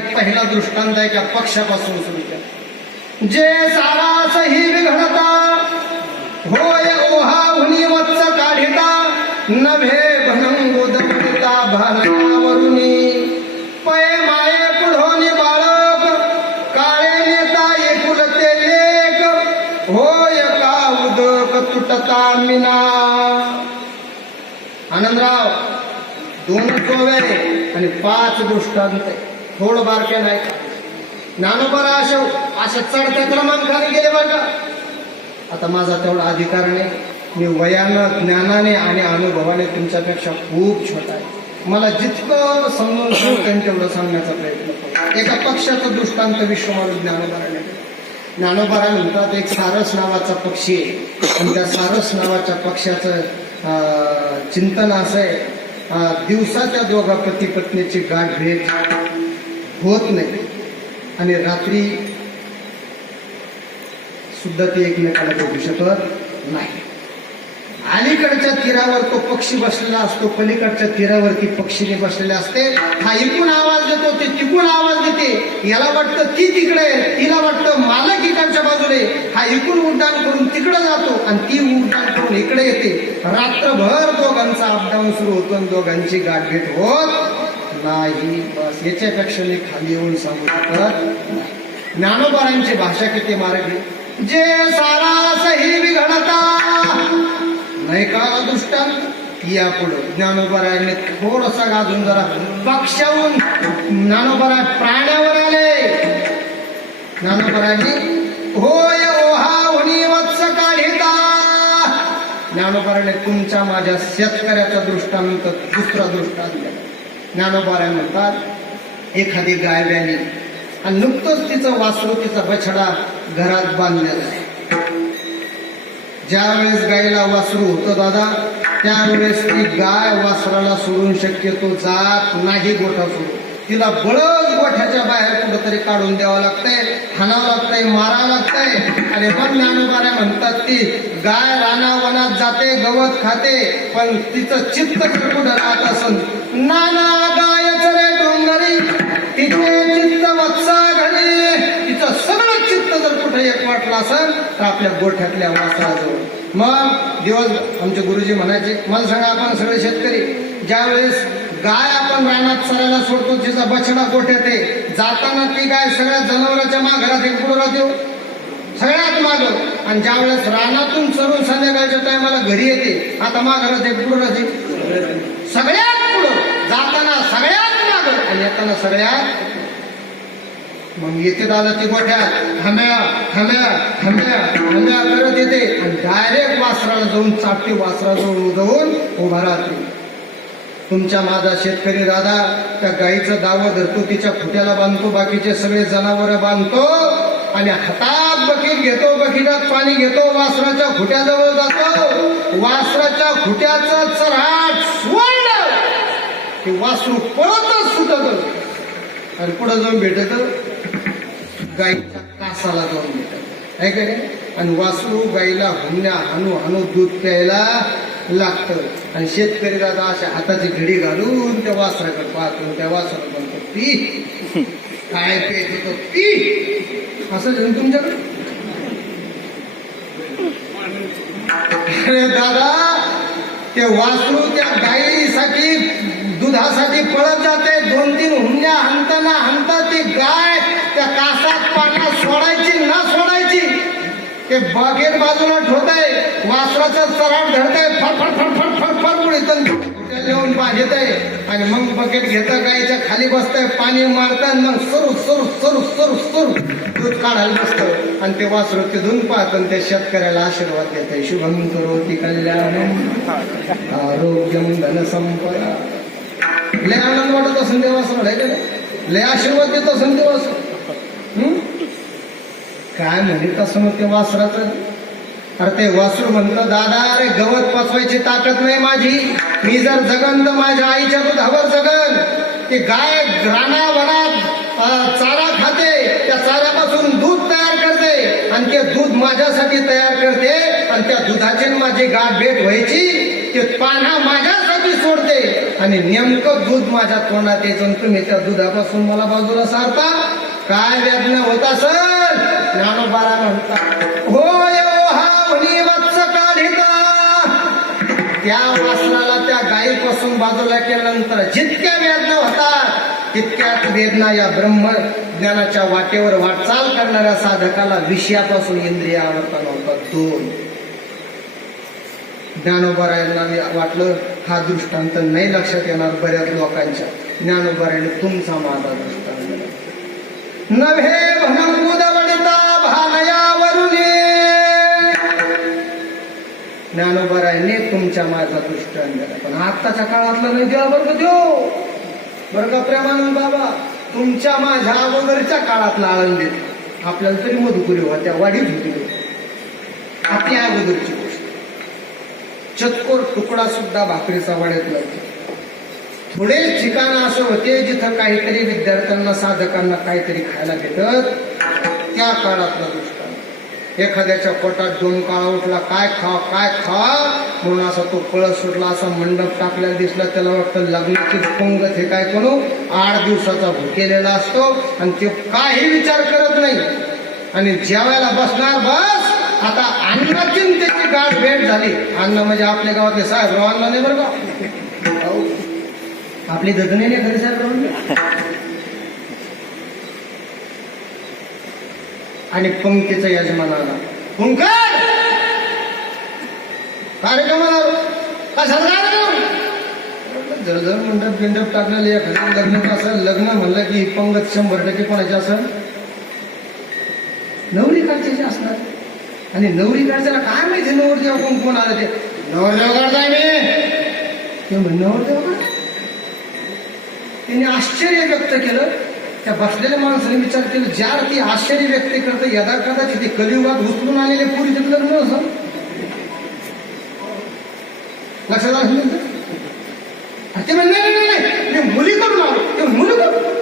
पहिला दृष्टांत आहे त्या पक्षापासून सुरू केला. जे सारासही विघडता होय ओहाहुनी वत्स काढिता नभे भनंगोदता भानावरुनी पय माये पुढोनी बाळक काळे नेता एकुलते लेक होय का उदक तुटता मिना. आनंदराव 2 चोवे आणि 5 दृष्टांत थोडं बारक्या नाही. ज्ञानोबा अशा चढत्या क्रमांकाने गेले बरं का. आता माझा तेवढा अधिकार नाही. मी वयानं ज्ञानाने आणि अनुभवाने तुमच्यापेक्षा खूप छोटा आहे. मला जितकं समजून सांगता तेवढं सांगण्याचा प्रयत्न करतो. एका पक्षाचं दृष्टांत विश्वमानव ज्ञानोबाराने. ज्ञानोबारा म्हणतात एक सारस नावाचा पक्षी आहे आणि त्या सारस नावाच्या पक्षाचं चिंतन असं आहे, दिवसाच्या दोघा पती पत्नीची गाठ भेट होत नाही आणि रात्री सुद्धा ते एकमेकाला बघू शकत नाही. अलीकडच्या तीरावर तो पक्षी बसलेला असतो, पलीकडच्या तीरावरती पक्षीने बसलेले असते. हा इकडून आवाज देतो, ते तिकडून आवाज देते. याला वाटतं ती तिकडे, तिला वाटतं मालक इकडच्या बाजूने. हा इकडून उड्डाण करून तिकडे जातो आणि ती उड्डाण करून इकडे येते. रात्रभर दोघांचा अपडाऊन सुरू होतो आणि दोघांची गाठभेट होत नाही. बस याच्यापेक्षा मी खाली येऊन सांगू शकत नाही. ज्ञानोबारांची भाषा किती मार्गी. जे सारासही विघडता नाही का दृष्टांत या पुढं ज्ञानोबारांनी थोडसा गाजून जरा पक्षाहून ज्ञानोबारा प्राण्यावर आले. ज्ञानोबारांनी होय ओहाहुनी वत्स काढिता. ज्ञानोबाराने तुमच्या माझ्या शेतकऱ्याचा दृष्टांत दुसरा दृष्टांत दिला. ज्ञानोबारा म्हणतात एखादी गाय व्याली आणि नुकतंच तिचं वासरू तिचा बछडा घरात बांधलेला आहे. ज्या वेळेस गायीला वासरू होतं दादा त्यावेळेस ती गाय वासराला सोडून शक्यतो जात नाही. गोठा सोडून तिला बळच गोठ्याच्या बाहेर कुठंतरी काढून द्यावं लागतंय, हाणावं लागतंय, मारावं लागतंय. आणि मग ज्ञानोबारा म्हणतात ती गाय रानावनात जाते, गवत खाते, पण तिचं चित्त कुठं राहत असन. नाना गाय चरे डोंगरी तिचे चित्त वत्सा घरी. तिचं सगळं चित्त जर कुठे एक वाटलं असेल तर आपल्या गोठ्यातल्या वासराजवळ. मग दिवस आमचे गुरुजी म्हणायचे, मला सांगा आपण सगळे शेतकरी ज्यावेळेस गाय आपण रानात चरायला सोडतो, तिचा बछडा गोठ्यात आहे, जाताना ती गाय सगळ्या जनावरांच्या माघारात एक पुढं राहते, सगळ्यात मागं. आणि ज्या वेळेस रानातून चरून संध्याकाळच्या टायमाला घरी येते, आता माघारात एक पुढं राहते, सगळ्यात पुढं. जाताना सगळ्यात मागं आणि येताना सगळ्यात. मग येते दादा ती गोठ्यात हम्या हम्या हम्या हम्या करत येते आणि डायरेक्ट वासराला जाऊन चापते, वासराजवळ जाऊन उभा राहते. तुमच्या माझा शेतकरी दादा त्या गाईचं दावं धरतो, तिच्या खुट्याला बांधतो, बाकीचे सगळे जनावर बांधतो आणि हातात बकेट घेतो, बकेटात पाणी घेतो, वासराच्या खुट्याजवळ जातो. वासराच्या खुट्याचं चराट सोडलं ते वासरू पळतच सुटत आणि पुढे जाऊन भेटत गाईच्या कासाला जाऊन भेटत आहे का नाही. आणि वासरू गाईला हुन्या हानू हानू दूध प्यायला लागतं. आणि शेतकरी दादा अशा हाताची घडी घालून त्या वासराकडे पाहतो, त्या वासराला म्हणतो पी, काय पेत होतो पी. असं तुमच्याकडे. अरे दादा ते वासरू त्या गाईसाठी दुधासाठी पळत जाते. 2-3 हुंड्या हाणताना हाणता ती गाय त्या कासात पाण्यात सोडायची ना सोडायची ते बकेट बाजूला ठेवतंय, वासराचं चराट धरतंय, फडफड फडफड फडफड उडीत येऊन पाहिजेतय. आणि मग बकेट घेतं, गायच्या खाली बसतंय, पाणी मारतं, मग सरू सरू सरू सरू सरू दूध काढायला बसतं. आणि ते वासरू ते धुवून पाहतं आणि त्या शेतकऱ्याला आशीर्वाद देतंय. शुभम करोति कल्याणम आरोग्यम धन संपदा. लय आनंद वाटत असेल ते वासराला, आहे का? लय आशीर्वाद देत असेल ते वासरू. काय म्हणत असं मग ते वासराचं. अरे ते वासरू म्हणतं दादा अरे गवत पचवायची ताकद नाही माझी, मी जर जगन तर माझ्या आईच्या दुधावर जगन. ती गाय रानावनात चारा खाते, त्या चाऱ्यापासून दूध तयार करते आणि ते दूध माझ्यासाठी तयार करते आणि त्या दुधाची माझी गाठ भेट व्हायची. ते पान्हा माझ्यासाठी सोडते आणि नेमकं दूध माझ्या तोंडात यायचं आणि तुम्ही त्या दुधापासून मला बाजूला सारता. काय वेदना होत असल? ज्ञानोबाला म्हणता होय हा म्हणी वत्स काढिता. त्या वासराला त्या गायीपासून बाजूला केल्यानंतर जितक्या वेदना होतात तितक्याच वेदना या ब्रह्मज्ञानाच्या वाटेवर वाटचाल करणाऱ्या साधकाला विषयापासून इंद्रियावर्तन होतात. दोन. ज्ञानोबारायांना वाटलं हा दृष्टांत नाही लक्षात येणार बऱ्याच लोकांच्या. ज्ञानोबारायने तुमचा माझा दृष्टांत दिला. नव्हे भनंबुदवडिता भानयावरुने. ज्ञानोबारायने तुमच्या माझा दृष्टांत दिला. पण आत्ताच्या काळातला नाही दिला बरं का देव. बरं का प्रेमानंद बाबा, तुमच्या माझ्या अगोदरच्या काळातला आळंदीत आपल्याला तरी मधुपुरी होत्या, वाढीत होती. आपल्या अगोदरची गोष्ट. चतकोर तुकडा सुद्धा भाकरीचा वाढत नव्हता. थोडे ठिकाण असे होते जिथं काहीतरी विद्यार्थ्यांना साधकांना काहीतरी खायला भेटत. त्या काळातला दृष्टांत. एखाद्याच्या पोटात दोन काळा उठला, काय खा म्हणून असा तो पळस सुटला, असा मंडप टाकलेला दिसला. त्याला वाटतं लग्नाची पंगत हे काय करू 8 दिवसाचा भुकेलेला असतो आणि ते काही विचार करत नाही. आणि जेवायला बसणार, बस आता अन्नाची त्याची गाठ भेट झाली. अन्न म्हणजे आपल्या गावातले साहेबराव अन्न नाही बरं का, आपली दगणे नाही घरी साहेबराव. आणि पंक्तीचा यजमान आला, कुंकर कार्यक्रमाला जर मंडप बिंडप टाकलेले एखाद्या लग्नाचं असं लग्न म्हणलं की पंगत 100% कोणाची असेल नवरी काढची असणार. आणि नवरी काढच्याला काय माहिती नवरदेव कोण आलं ते. नवरदेव काढताय मी नवरदेव काढ. त्यांनी आश्चर्य व्यक्त केलं. त्या बसलेल्या माणसाने विचार केला, ज्या ती आश्चर्य व्यक्त करतं यदा कदाचित ते कलियुगात उचलून आलेले पुरी तिथं लग्न असं लक्षात आलं. ते म्हणले नाही मी मुली करून आलो. ते मुली करून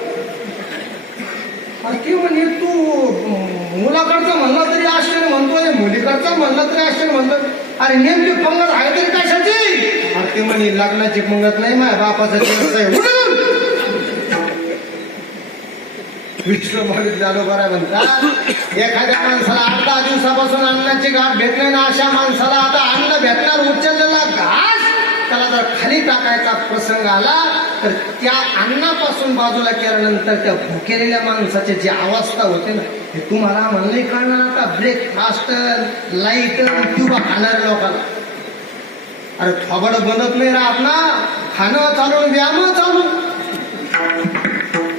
ते म्हणे तू मुलाकडचं म्हणला तरी आश्चर्य म्हणतोय, मुलीकडचा म्हणला तरी आश्चर्य म्हणतोय. अरे नेमकी पंगत आहे तरी कशाची? अरे ते म्हणे लग्नाची पंगत नाही माझ्या बापाचा दिवस आहे. विश्वभाविक झालो बरं म्हणतात. एखाद्या माणसाला 8-10 दिवसापासून अन्नाची गाठ भेटली ना, अशा माणसाला आता अन्न भेटणार उचललेला घास त्याला जर खाली टाकायचा प्रसंग आला तर त्या अन्नापासून बाजूला केल्यानंतर त्या भुकेलेल्या माणसाची जी अवस्था होते ना, हे तुम्हाला म्हणलंही कळणार. आता ब्रेकफास्ट लाईट ट्यूबा खाणाऱ्या लोकांना अरे थोबड बनत नाही राहत ना. खाणं चालून व्यायाम चालू,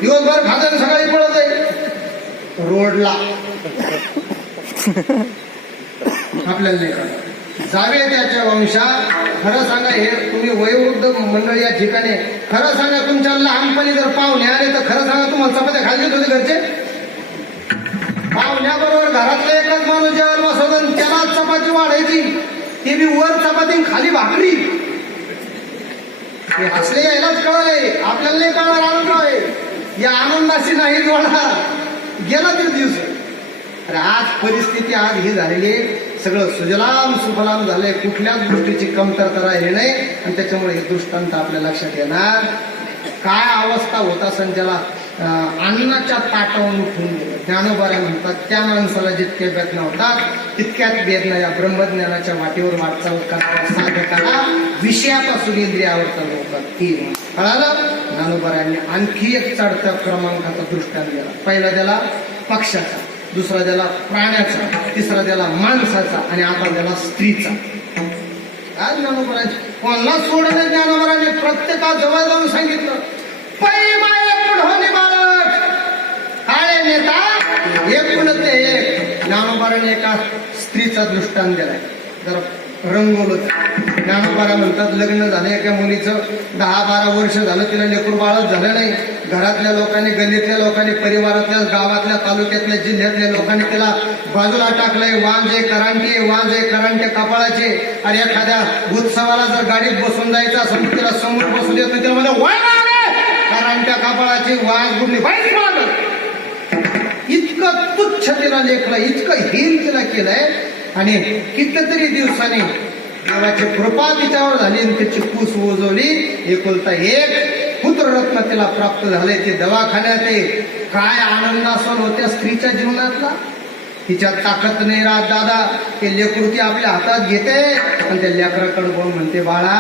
दिवसभर खाजन सकाळी पळत आहे रोडला. आपल्याला नाही कळणार. जावे त्याच्या वंशात. खरं सांगा, हे तुम्ही वयोवृद्ध मंडळ या ठिकाणी खरं सांगा, तुमच्या लहानपणी जर पाहुणे आले तर खरं सांगा तुम्हाला चपात्या खाल्ली होते घरचे. पाहुण्याबरोबर घरातला एकच माणूस जेवायला बसवत त्याला चपाती वाढायची, ते बी वर चपाती खाली भाकरी. हे हसले यायलाच कळले, आपल्याला नाही कळणार. आनंद आहे या आनंदाशी नाही जोडणार गेला तरी दिवस. अरे आज परिस्थिती आज ही झालेली आहे, सगळं सुजलाम सुफलाम झालंय, कुठल्याच गोष्टीची कमतरता राहिली नाही. आणि त्याच्यामुळे हे दृष्टांत आपल्या लक्षात येणार. काय अवस्था होता संचाला अन्नाच्या ताटावरून उठून गेलं. ज्ञानोबाऱ्या म्हणतात त्या माणसाला जितके वेदना होतात तितक्याच वेदना या ब्रह्मज्ञानाच्या वाटेवर वाटचाल करणाऱ्या साधकाला विषयापासून इंद्रियावर्तन होतात. 3 कळालं. ज्ञानोबाऱ्यांनी आणखी एक चढत्या क्रमांकाचा दृष्टांत दिला. पहिला त्याला पक्षाचा, दुसरा त्याला प्राण्याचा, तिसरा त्याला माणसाचा आणि आता त्याला स्त्रीचा. काय ज्ञानोबारांची कोणाला सोडलं ज्ञानोबारांनी प्रत्येका जवळ जाऊन सांगितलं, पै माये पुढोनी बाळक काळे नेता एकूण ते एक. ज्ञानोबारांनी एका स्त्रीचा दृष्टांत दिलाय. जरा रंगवलं. ज्ञानोबारा म्हणतात लग्न झालं एका मुलीचं 10-12 वर्ष झालं, तिला लेकरू बाळच झालं नाही. घरातल्या लोकांनी, गल्लीतल्या लोकांनी, परिवारातल्या, गावातल्या, तालुक्यातल्या, जिल्ह्यातल्या लोकांनी तिला बाजूला टाकलंय. वांजे करांटे कपाळाचे. अरे एखाद्या उत्सवाला जर गाडीत बसून जायचं असं तिला समोर बसू देत नाही, तिला म्हणजे करांट्या कपाळाची वाज गुडली इतकं तुच्छ तिला लेखलं, इतकं हीन तिला केलंय. आणि कितीतरी दिवसांनी देवाची कृपा तिच्यावर झाली आणि त्याची कूस उजवली. एकुलता एक पुत्ररत्न तिला प्राप्त झाले. ते दवाखान्यात ते काय आनंद असेल होत्या स्त्रीच्या जीवनातला. तिच्या ताकद नाही राहत दादा. ते लेकरू ती आपल्या हातात घेते आणि त्या लेकराकडे बघून म्हणते, बाळा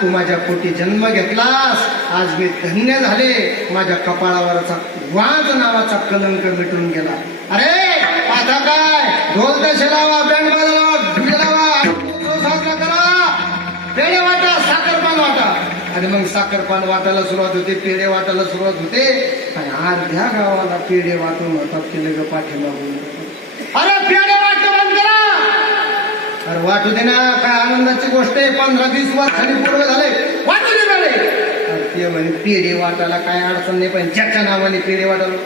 तू माझ्या पोटी जन्म घेतलास, आज मी धन्य झाले. माझ्या कपाळावरचा वाज नावाचा कलंक मिटून गेला. अरे आता काय ढोल तसे लावा, बँड वाजवा, डीजे लावा, साजरा करा, पेढे वाटा, साखरपान वाटा. आणि मग साखरपान वाटायला सुरुवात होते, पेढे वाटायला सुरुवात होते. आणि अर्ध्या गावाला पेढे वाटून होतात की लगे पाठीमागून, अरे पेढे वाटतं बंद करा. अरे वाटू दे ना, काय आनंदाची गोष्ट आहे. 15-20 वर्षांनी पूर्व झाले, वाटू दे पेढे. अरे ते म्हणे पेढे वाटायला काय अडचण नाही, पण ज्याच्या नावाने पेढे वाटायला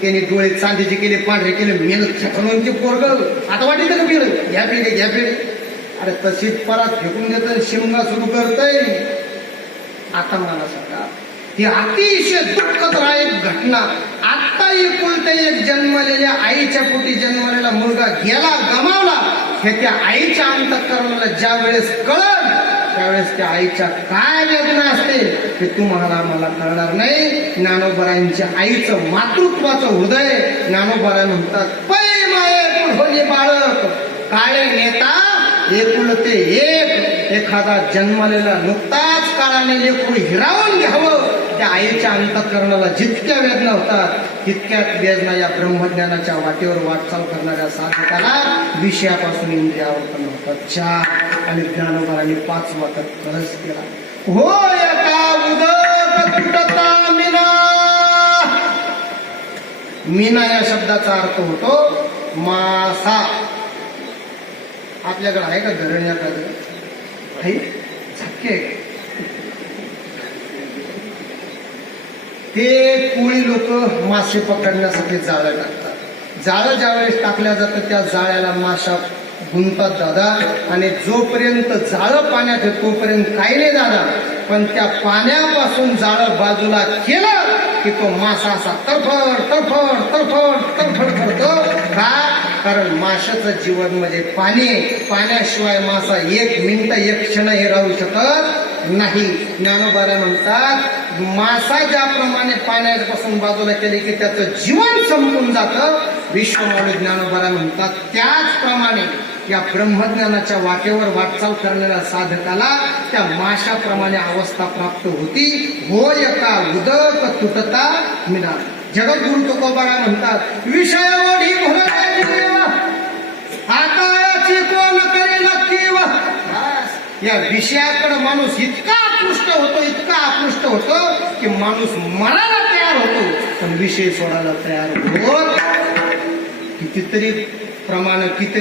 त्यांनी डोळे चांदीचे केले, पांढरे केले, मेहनत छटणूंचे पोरग आता वाटत का पेढे घ्या पेढे घ्या पेढे. अरे तशीच परत फेकून देत, शिमगा सुरू करतय. आता मला सांगा, ही अतिशय दुःखदायक घटना. आता एकुलते एक जन्मलेल्या आईच्या पोटी जन्मलेला मुलगा गेला, गमावला, हे त्या आईच्या अंतःकरणाला ज्या वेळेस कळलं, त्यावेळेस त्या आईच्या काय वेदना असते हे तुम्हाला मला कळणार नाही. ज्ञानोबरांच्या आईचं मातृत्वाचं हृदय. ज्ञानोबरा म्हणतात, पै माये पुढे बाळक काळे नेता एकुलते एक. एखादा जन्मलेला नुकताच काळाने लेकरू हिरावून घ्यावं, त्या आईच्या अंतःकरणाला जितक्या वेदना होतात तितक्याच वेदना या ब्रह्मज्ञानाच्या वाटेवर वाटचाल करणाऱ्या साधकाला विषयापासून इंद्रियावर्तन होतात. 4 आणि ज्ञानोबरांनी 5 वाटत कळस केला. हो एका उदक तुटता मीना. मीना या शब्दाचा अर्थ होतो मासा. आपल्याकडे आहे का धरण? या आहे झटके. ते कोळी लोक मासे पकडण्यासाठी जाळं टाकतात. जाळं ज्यावेळेस टाकल्या जातं त्या जाळ्याला माशा गुंतात दादा. आणि जोपर्यंत जाळं पाण्यात आहे तोपर्यंत काही नाही दादा, पण त्या पाण्यापासून जाळं बाजूला केलं की तो मासा असा तरफड तरफड तरफड तरफड करतो. का? कारण माशाचं जीवन म्हणजे पाणी. पाण्याशिवाय मासा 1 मिनिट 1 क्षण हे राहू शकत नाही. ज्ञानोबा म्हणतात, मासा ज्याप्रमाणे पाण्यापासून बाजूला केले की त्याचं जीवन संपून जातं, विश्वमानव ज्ञानोबा म्हणतात त्याचप्रमाणे या ब्रह्मज्ञानाच्या वाटेवर वाटचाल करणाऱ्या साधकाला त्या माशाप्रमाणे अवस्था प्राप्त होती. होय का उदक तुटता मीना. जगद्गुरु तुकोबारा म्हणतात, विषय ओढी भरले आकायाची कोण करेल कीव. या विषयाकडे माणूस इतका आकृष्ट होतो, इतका आकृष्ट होतो की माणूस मरायला तयार होतो, पण विषय सोडायला तयार होत. कितीतरी प्रमाण किती